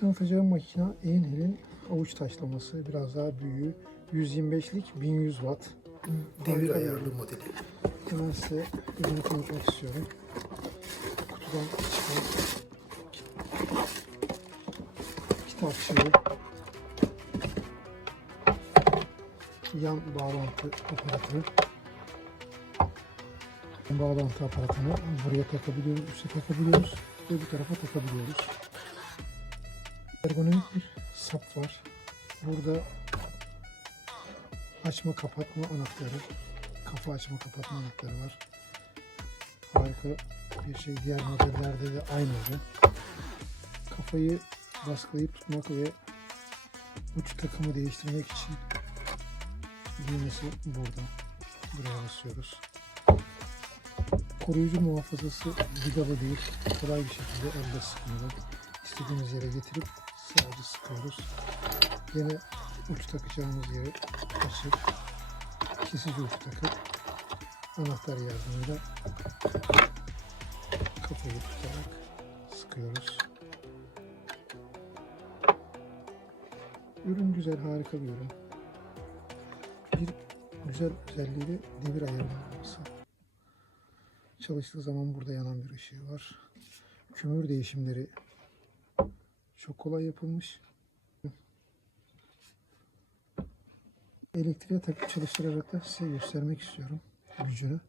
Tanıtacağım makine Einhel'in havuç taşlaması. Biraz daha büyüğü. 125'lik 1100 watt. Demir ayarlı modeli. Hemen size ürünü tanıtmak istiyorum. Kutudan çıkan kitapçığı, yan bağlantı aparatını, bağlantı aparatını buraya takabiliyoruz, üste takabiliyoruz ve bu tarafa takabiliyoruz. Ergonomik bir sap var. Burada açma kapatma anahtarı, kafa açma kapatma anahtarı var. Harika bir şey. Diğer modellerde de aynı. Kafayı baskılayıp tutmak ve uç takımı değiştirmek için düğmesi burada. Buraya basıyoruz. Koruyucu muhafazası vidalı değil. Kolay bir şekilde elde sıkmadan istediğimiz yere getirip sadece sıkıyoruz. Yine uç takacağımız yeri açıp kesici uç takıp anahtar yardımıyla kafayı tutarak sıkıyoruz. Ürün güzel, harika bir ürün. Bir güzel özelliği de devir ayarlanması. Çalıştığı zaman burada yanan bir ışığı var. Kömür değişimleri çok kolay yapılmış. Elektriğe takıp çalıştırarak da size göstermek istiyorum gücünü.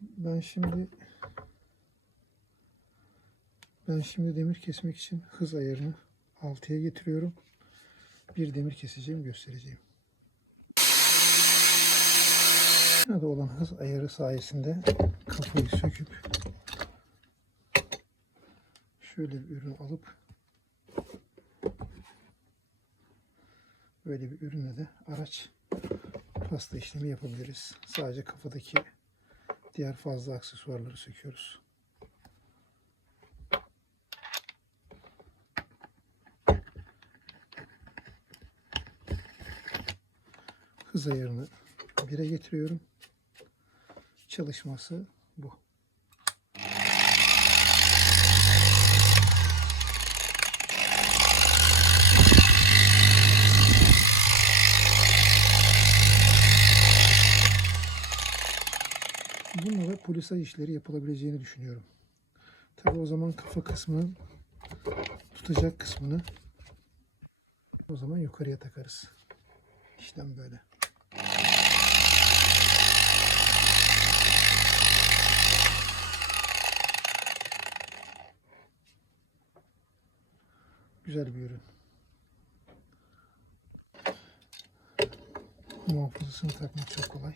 Ben şimdi ben şimdi demir kesmek için hız ayarını 6'ya getiriyorum. Bir demir keseceğim göstereceğim. Makinede olan hız ayarı sayesinde kafayı söküp şöyle bir ürün alıp böyle bir ürüne de araç pasta işlemi yapabiliriz. Sadece kafadaki diğer fazla aksesuarları söküyoruz. Hız ayarını 1'e getiriyorum. Çalışması bu. Bununla da polisaj işleri yapılabileceğini düşünüyorum. Tabi o zaman kafa kısmının tutacak kısmını o zaman yukarıya takarız. İşlem böyle. Güzel bir ürün. Muhafazasını takmak çok kolay.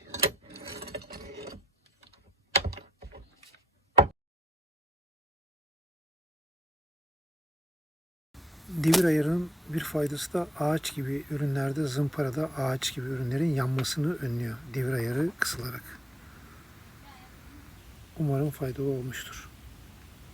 Devir ayarının bir faydası da ağaç gibi ürünlerde zımparada ağaç gibi ürünlerin yanmasını önlüyor devir ayarı kısılarak. Umarım faydalı olmuştur.